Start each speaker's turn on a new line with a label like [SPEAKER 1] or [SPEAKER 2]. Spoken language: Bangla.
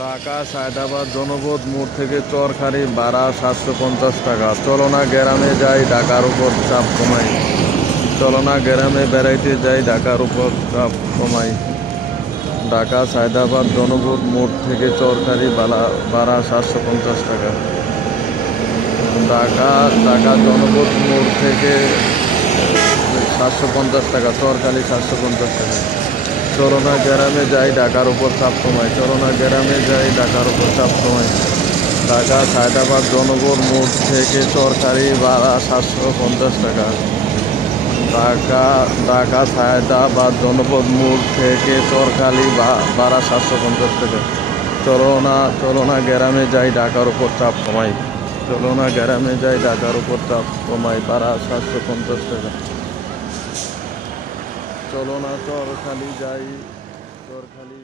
[SPEAKER 1] ঢাকা, সায়দাবাদ, জনপদ মোড় থেকে চরখারি ভাড়া সাতশো পঞ্চাশ টাকা। চলনা গ্রামে যাই ঢাকার উপর চাপ কমাই। চলনা গ্রামে বেড়াইতে যাই ঢাকার উপর চাপ কমাই। ঢাকা, সায়দাবাদ, জনপদ মোড় থেকে চরখারি ভাড়া ভাড়া সাতশো পঞ্চাশ টাকা। ঢাকা ঢাকা, জনপদ মোড় থেকে সাতশো পঞ্চাশ টাকা চরখালি সাতশো পঞ্চাশ টাকা। চরনা গ্রামে যাই, ঢাকার উপর চাপ কমায় চরনা গ্রামে যাই, ঢাকার উপর চাপ কমায় ঢাকা, সায়দাবাদ জনগণ মোড় থেকে সরকারি ভাড়া সাতশো পঞ্চাশ টাকা। ঢাকা ঢাকা, সায়দাবাদ জনপদ মোড় থেকে চরকালি ভাড়া সাতশো পঞ্চাশ টাকা। চলনা চলনা গ্রামে যাই, ঢাকার উপর চাপ কমাই। চলনা গ্রামে যাই, ঢাকার উপর চাপ কমাই, ভাড়া সাতশো পঞ্চাশ টাকা। চলো না তোর খালি যাই তোর খালি